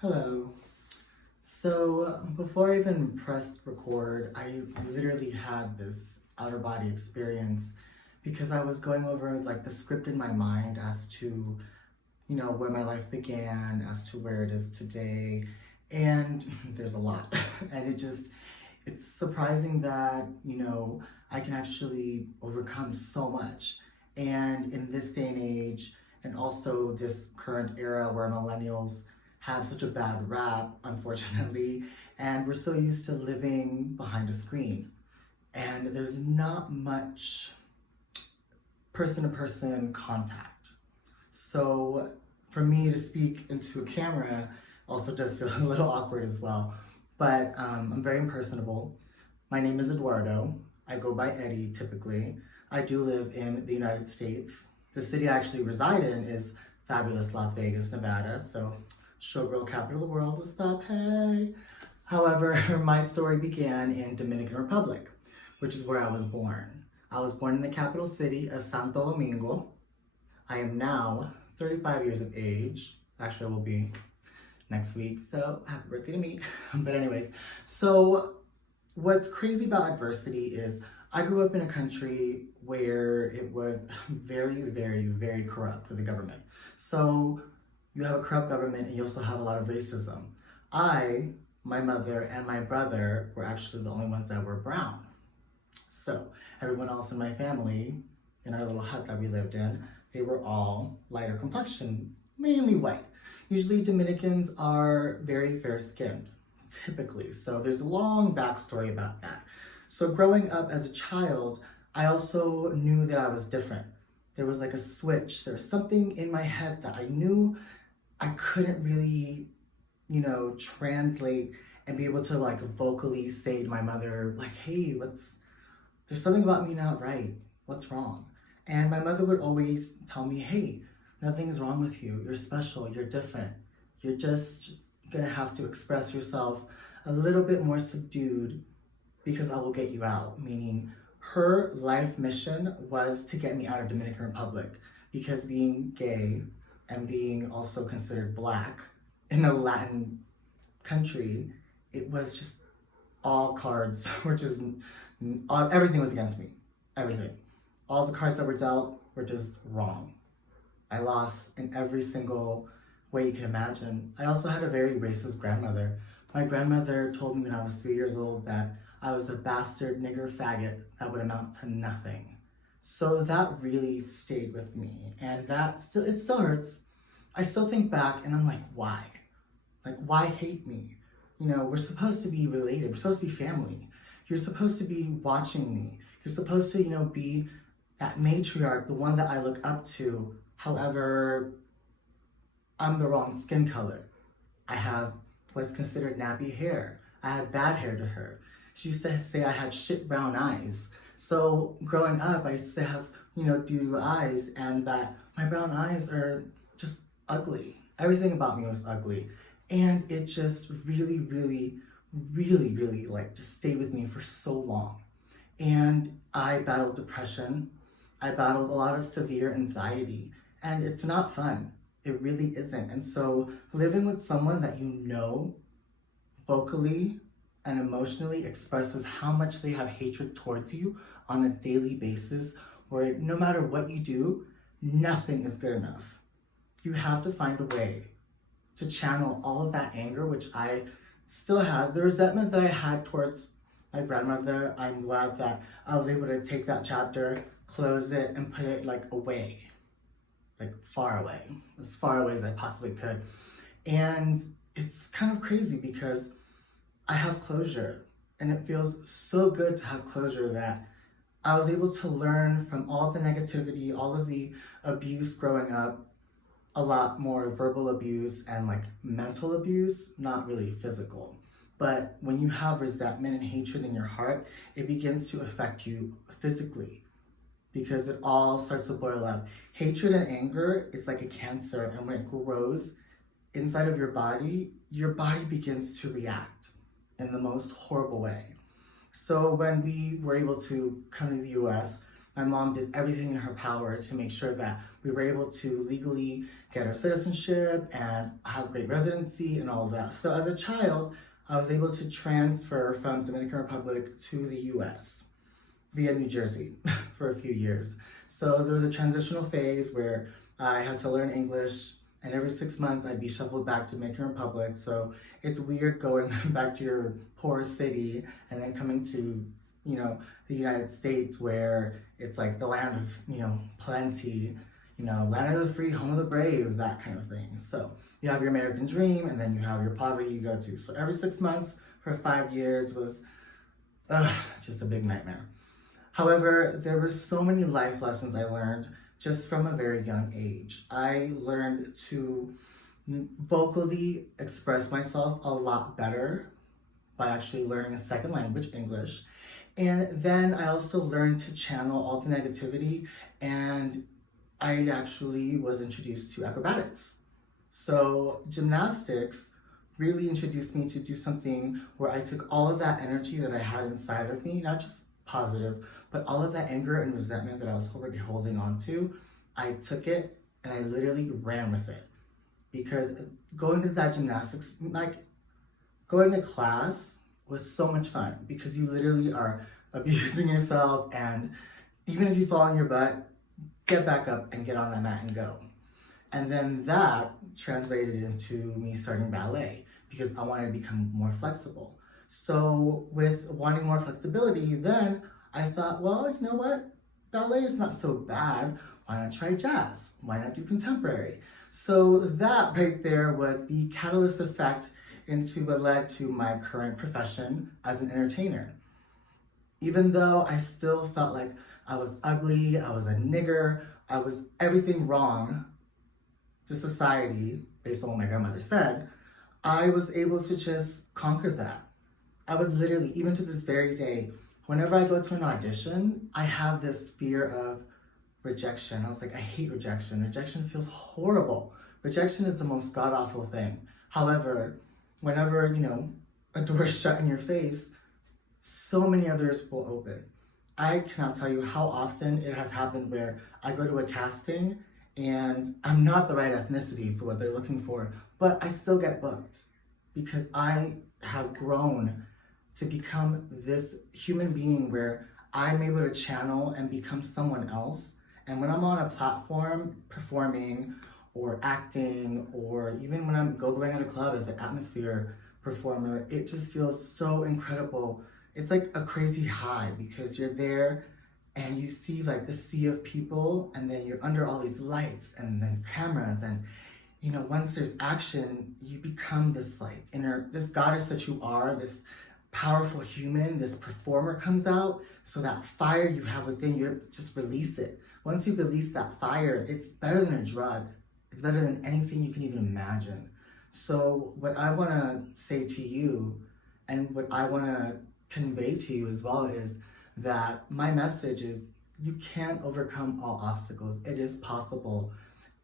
Hello. So before I even pressed record, I literally had this outer body experience because I was going over like the script in my mind as to, where my life began, as to where it is today. And there's a lot. And it's surprising that, I can actually overcome so much. And in this day and age, and also this current era where millennials have such a bad rap, unfortunately, and we're so used to living behind a screen. And there's not much person to person contact. So for me to speak into a camera also does feel a little awkward as well. But I'm very impersonable. My name is Eduardo. I go by Eddie typically. I do live in the United States. The city I actually reside in is fabulous Las Vegas, Nevada. So, showgirl capital of the world, what's up, hey? However, my story began in Dominican Republic, which is where I was born. I was born in the capital city of Santo Domingo. I am now 35 years of age. Actually, I will be next week, so happy birthday to me. But anyways, so what's crazy about adversity is I grew up in a country where it was very, very, very corrupt with the government. So you have a corrupt government and you also have a lot of racism. My mother, and my brother were actually the only ones that were brown. So everyone else in my family, in our little hut that we lived in, they were all lighter complexion, mainly white. Usually Dominicans are very fair-skinned, typically. So there's a long backstory about that. So growing up as a child, I also knew that I was different. There was like a switch. There was something in my head that I knew I couldn't really, translate and be able to like vocally say to my mother, like, hey, there's something about me not right. What's wrong? And my mother would always tell me, hey, nothing's wrong with you. You're special. You're different. You're just gonna have to express yourself a little bit more subdued because I will get you out. Meaning her life mission was to get me out of Dominican Republic because being gay and being also considered black in a Latin country, it was just all cards were just, everything was against me. Everything. All the cards that were dealt were just wrong. I lost in every single way you can imagine. I also had a very racist grandmother. My grandmother told me when I was 3 years old that I was a bastard nigger faggot that would amount to nothing. So that really stayed with me, and it still hurts. I still think back and I'm like, why? Like, why hate me? We're supposed to be related. We're supposed to be family. You're supposed to be watching me. You're supposed to, be that matriarch, the one that I look up to. However, I'm the wrong skin color. I have what's considered nappy hair. I had bad hair to her. She used to say I had shit brown eyes. So growing up, I used to have, doo eyes, and that my brown eyes are just ugly. Everything about me was ugly. And it just really, really, really, really just stayed with me for so long. And I battled depression. I battled a lot of severe anxiety. And it's not fun. It really isn't. And so living with someone that vocally and emotionally expresses how much they have hatred towards you on a daily basis, where no matter what you do, nothing is good enough. You have to find a way to channel all of that anger, which I still have. The resentment that I had towards my grandmother, I'm glad that I was able to take that chapter, close it, and put it away. Far away, as far away as I possibly could. And it's kind of crazy because I have closure, and it feels so good to have closure that I was able to learn from all the negativity, all of the abuse growing up, a lot more verbal abuse and mental abuse, not really physical. But when you have resentment and hatred in your heart, it begins to affect you physically, because it all starts to boil up. Hatred and anger is like a cancer, and when it grows inside of your body begins to react in the most horrible way. So when we were able to come to the US, my mom did everything in her power to make sure that we were able to legally get our citizenship and have great residency and all of that. So as a child, I was able to transfer from Dominican Republic to the US via New Jersey for a few years. So there was a transitional phase where I had to learn English, and every 6 months I'd be shuffled back to Dominican Republic. So it's weird going back to your poor city and then coming to, the United States, where it's like the land of, plenty, land of the free, home of the brave, that kind of thing. So you have your American dream, and then you have your poverty you go to. So every 6 months for 5 years was just a big nightmare. However, there were so many life lessons I learned just from a very young age. I learned to vocally express myself a lot better by actually learning a second language, English. And then I also learned to channel all the negativity, and I actually was introduced to acrobatics. So gymnastics really introduced me to do something where I took all of that energy that I had inside of me, not just positive, but all of that anger and resentment that I was already holding on to, I took it and I literally ran with it. Because going to that gymnastics, going to class was so much fun, because you literally are abusing yourself, and even if you fall on your butt, get back up and get on that mat and go. And then that translated into me starting ballet, because I wanted to become more flexible. So with wanting more flexibility, then I thought, well, you know what? Ballet is not so bad. Why not try jazz? Why not do contemporary? So that right there was the catalyst effect into what led to my current profession as an entertainer. Even though I still felt like I was ugly, I was a nigger, I was everything wrong to society, based on what my grandmother said, I was able to just conquer that. I would literally, even to this very day, whenever I go to an audition, I have this fear of rejection. I was like, I hate rejection. Rejection feels horrible. Rejection is the most god-awful thing. However, whenever, a door is shut in your face, so many others will open. I cannot tell you how often it has happened where I go to a casting and I'm not the right ethnicity for what they're looking for, but I still get booked because I have grown to become this human being where I'm able to channel and become someone else. And when I'm on a platform performing or acting, or even when I'm going at a club as an atmosphere performer, it just feels so incredible. It's like a crazy high, because you're there and you see like the sea of people, and then you're under all these lights and then cameras, and once there's action, you become this like this goddess that you are, this powerful human, this performer comes out. So that fire you have within you, just release it. Once you release that fire, it's better than a drug. It's better than anything you can even imagine. So what I want to say to you, and what I want to convey to you as well, is that my message is, you can't overcome all obstacles. It is possible.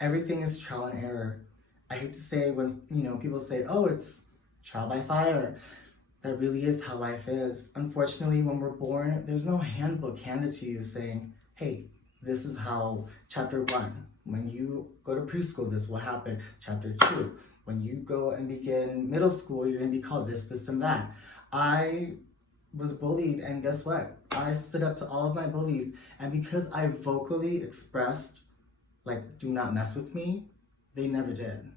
Everything is trial and error. I hate to say when, people say, oh, it's trial by fire. That really is how life is. Unfortunately, when we're born, there's no handbook handed to you saying, hey, this is how chapter 1, when you go to preschool, this will happen. Chapter 2, when you go and begin middle school, you're gonna be called this, this, and that. I was bullied, and guess what? I stood up to all of my bullies, and because I vocally expressed, like, do not mess with me, they never did,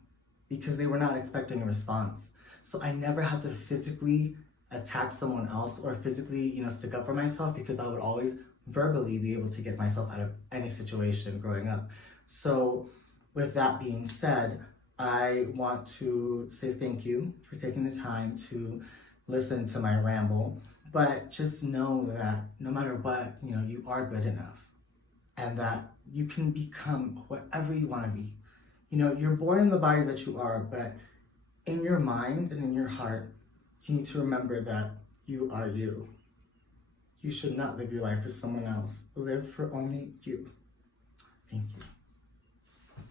because they were not expecting a response. So I never had to physically attack someone else or physically, stick up for myself, because I would always verbally be able to get myself out of any situation growing up. So with that being said, I want to say thank you for taking the time to listen to my ramble, but just know that no matter what, you are good enough, and that you can become whatever you want to be. You're born in the body that you are, but in your mind and in your heart, you need to remember that you are you. You should not live your life for someone else. Live for only you. Thank you.